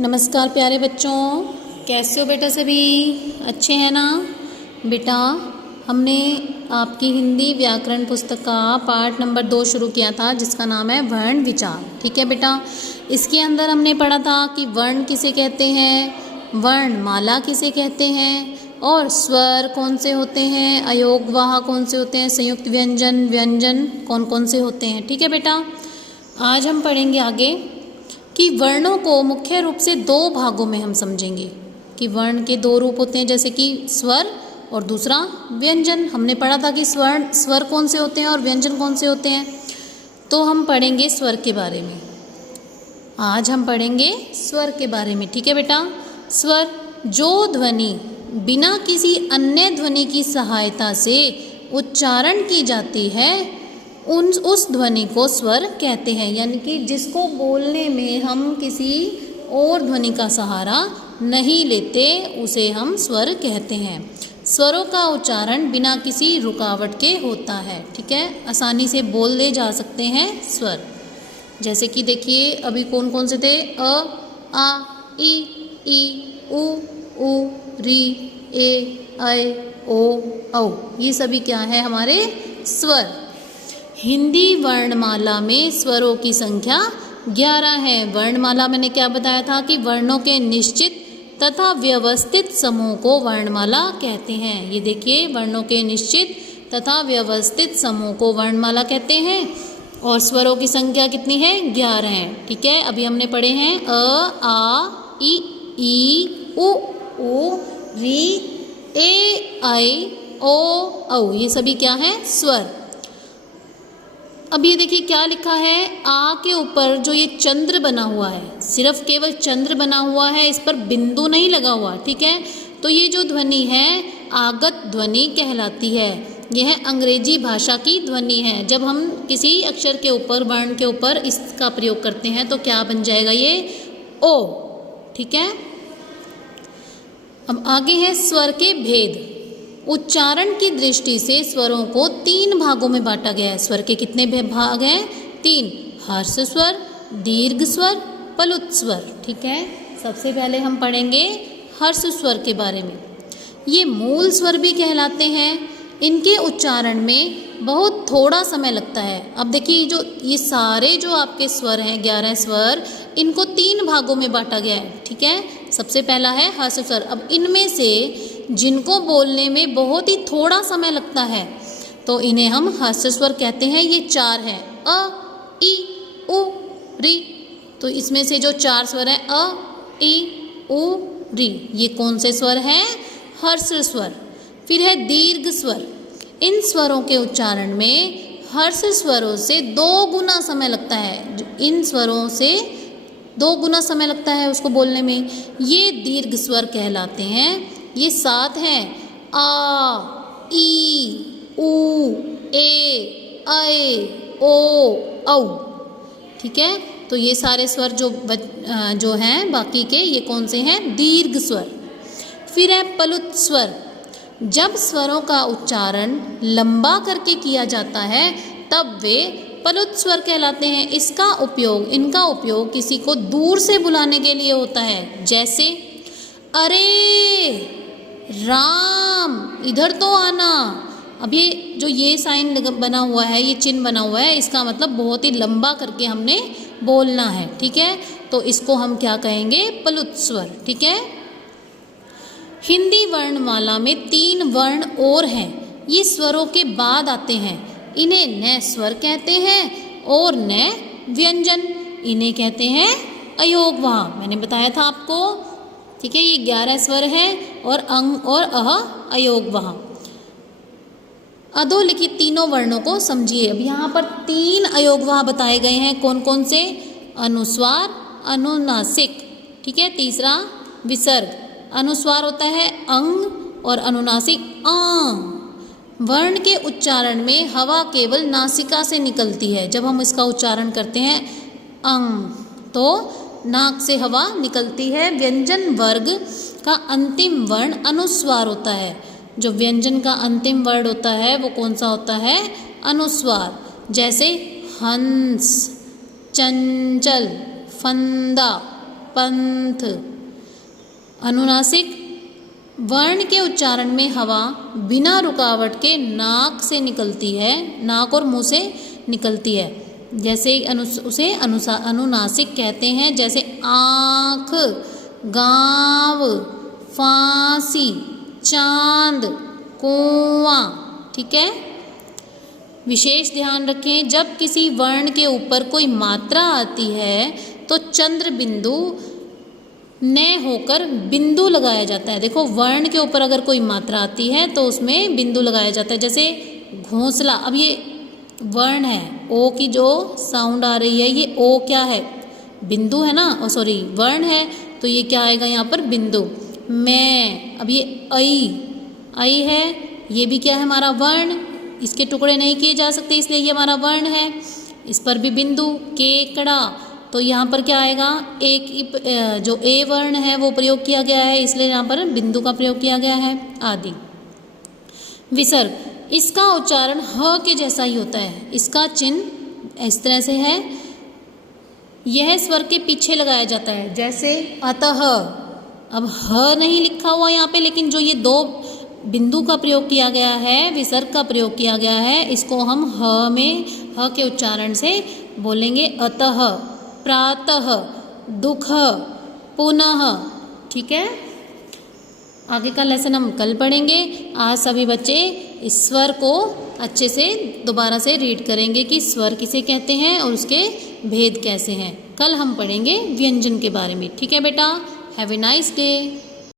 नमस्कार प्यारे बच्चों, कैसे हो बेटा? सभी अच्छे हैं ना? बेटा हमने आपकी हिंदी व्याकरण पुस्तक का पाठ नंबर 2 शुरू किया था, जिसका नाम है वर्ण विचार। ठीक है बेटा, इसके अंदर हमने पढ़ा था कि वर्ण किसे कहते हैं, वर्णमाला किसे कहते हैं, और स्वर कौन से होते हैं, अयोगवाह कौन से होते हैं, संयुक्त व्यंजन व्यंजन कौन कौन से होते हैं। ठीक है बेटा, आज हम पढ़ेंगे आगे कि वर्णों को मुख्य रूप से 2 भागों में हम समझेंगे कि वर्ण के 2 रूप होते हैं, जैसे कि स्वर और दूसरा व्यंजन। हमने पढ़ा था कि स्वर कौन से होते हैं और व्यंजन कौन से होते हैं। तो हम पढ़ेंगे स्वर के बारे में। आज हम पढ़ेंगे स्वर के बारे में। ठीक है बेटा, स्वर जो ध्वनि बिना किसी अन्य ध्वनि की सहायता से उच्चारण की जाती है उस ध्वनि को स्वर कहते हैं। यानी कि जिसको बोलने में हम किसी और ध्वनि का सहारा नहीं लेते, उसे हम स्वर कहते हैं। स्वरों का उच्चारण बिना किसी रुकावट के होता है। ठीक है, आसानी से बोले जा सकते हैं स्वर। जैसे कि देखिए अभी कौन कौन से थे, अ, आ, ई, उ, री, ए, ऐ, ओ, औ। ये सभी क्या है? हमारे स्वर। हिंदी वर्णमाला में स्वरों की संख्या 11 है। वर्णमाला मैंने क्या बताया था कि वर्णों के निश्चित तथा व्यवस्थित समूह को वर्णमाला कहते हैं। ये देखिए, वर्णों के निश्चित तथा व्यवस्थित समूह को वर्णमाला कहते हैं। और स्वरों की संख्या कितनी है? 11 है। ठीक है, अभी हमने पढ़े हैं अ, आ, ई, उ, री, ए, ऐ, ओ, औ। ये सभी क्या है? स्वर। अब ये देखिए क्या लिखा है, आ के ऊपर जो ये चंद्र बना हुआ है, सिर्फ केवल चंद्र बना हुआ है, इस पर बिंदु नहीं लगा हुआ। ठीक है, तो ये जो ध्वनि है आगत ध्वनि कहलाती है। यह अंग्रेजी भाषा की ध्वनि है। जब हम किसी अक्षर के ऊपर, वर्ण के ऊपर इसका प्रयोग करते हैं तो क्या बन जाएगा? ये ओ। ठीक है, अब आगे है स्वर के भेद। उच्चारण की दृष्टि से स्वरों को 3 भागों में बांटा गया है। स्वर के कितने भाग हैं? 3। हर्ष स्वर, दीर्घ स्वर, पलुत स्वर। ठीक है, सबसे पहले हम पढ़ेंगे हर्ष स्वर के बारे में। ये मूल स्वर भी कहलाते हैं। इनके उच्चारण में बहुत थोड़ा समय लगता है। अब देखिए जो ये सारे जो आपके स्वर हैं, 11 स्वर, इनको 3 भागों में बांटा गया है। ठीक है, सबसे पहला है हर्ष स्वर। अब इनमें से जिनको बोलने में बहुत ही थोड़ा समय लगता है तो इन्हें हम हर्ष स्वर कहते हैं। ये 4 हैं, अ, ई, उ, री। तो इसमें से जो 4 स्वर हैं, अ, ई, उ, री, ये कौन से स्वर हैं? हर्ष स्वर। फिर है दीर्घ स्वर। इन स्वरों के उच्चारण में हर्ष स्वरों से 2 गुना समय लगता है। इन स्वरों से 2 गुना समय लगता है उसको बोलने में। ये दीर्घ स्वर कहलाते हैं। ये 7 हैं, आ, ई, उ, ए, ऐ, ओ, औ। ठीक है, तो ये सारे स्वर जो हैं बाकी के, ये कौन से हैं? दीर्घ स्वर। फिर है पलुत स्वर। जब स्वरों का उच्चारण लंबा करके किया जाता है तब वे पलुत स्वर कहलाते हैं। इनका उपयोग किसी को दूर से बुलाने के लिए होता है। जैसे अरे राम, इधर तो आना। अब ये साइन बना हुआ है, ये चिन्ह बना हुआ है, इसका मतलब बहुत ही लंबा करके हमने बोलना है। ठीक है, तो इसको हम क्या कहेंगे? पलुत स्वर। ठीक है, हिंदी वर्णमाला में 3 वर्ण और हैं। ये स्वरों के बाद आते हैं। इन्हें न स्वर कहते हैं और न व्यंजन। इन्हें कहते हैं अयोगवाह। मैंने बताया था आपको। ठीक है, ये 11 स्वर हैं और अंग और अह अयोगवाह। अधोलिखित तीनों वर्णों को समझिए। अब यहाँ पर 3 अयोगवाह बताए गए हैं। कौन कौन से? अनुस्वार, अनुनासिक। ठीक है, तीसरा विसर्ग। अनुस्वार होता है अंग और अनुनासिक आं। वर्ण के उच्चारण में हवा केवल नासिका से निकलती है। जब हम इसका उच्चारण करते हैं अंग, तो नाक से हवा निकलती है। व्यंजन वर्ग का अंतिम वर्ण अनुस्वार होता है। जो व्यंजन का अंतिम वर्ण होता है वो कौन सा होता है? अनुस्वार। जैसे हंस, चंचल, फंदा, पंथ। अनुनासिक वर्ण के उच्चारण में हवा बिना रुकावट के नाक से निकलती है, नाक और मुंह से निकलती है, जैसे उसे अनुनासिक कहते हैं, जैसे आँख, गाँव, फांसी, चांद, कुआं। ठीक है। विशेष ध्यान रखें, जब किसी वर्ण के ऊपर कोई मात्रा आती है तो चंद्र बिंदु न होकर बिंदु लगाया जाता है। देखो, वर्ण के ऊपर अगर कोई मात्रा आती है तो उसमें बिंदु लगाया जाता है, जैसे घोंसला। अब ये वर्ण है, ओ की जो साउंड आ रही है, ये ओ क्या है? बिंदु है ना, सॉरी वर्ण है, तो ये क्या आएगा यहाँ पर? बिंदु। मैं, अब ये ऐ है, ये भी क्या है? हमारा वर्ण। इसके टुकड़े नहीं किए जा सकते, इसलिए ये हमारा वर्ण है। इस पर भी बिंदु। केकड़ा, तो यहाँ पर क्या आएगा? एक जो ए वर्ण है वो प्रयोग किया गया है, इसलिए यहाँ पर बिंदु का प्रयोग किया गया है, आदि। विसर्ग, इसका उच्चारण ह के जैसा ही होता है। इसका चिन्ह इस तरह से है, यह स्वर के पीछे लगाया जाता है, जैसे अतः। अब ह नहीं लिखा हुआ यहाँ पे, लेकिन जो ये दो बिंदु का प्रयोग किया गया है, विसर्ग का प्रयोग किया गया है, इसको हम ह के उच्चारण से बोलेंगे अतः, प्रातः, दुख, पुनः। ठीक है। आगे का लेसन हम कल पढ़ेंगे। आज सभी बच्चे इस स्वर को अच्छे से दोबारा से रीड करेंगे कि स्वर किसे कहते हैं और उसके भेद कैसे हैं। कल हम पढ़ेंगे व्यंजन के बारे में। ठीक है बेटा, हैव ए नाइस डे।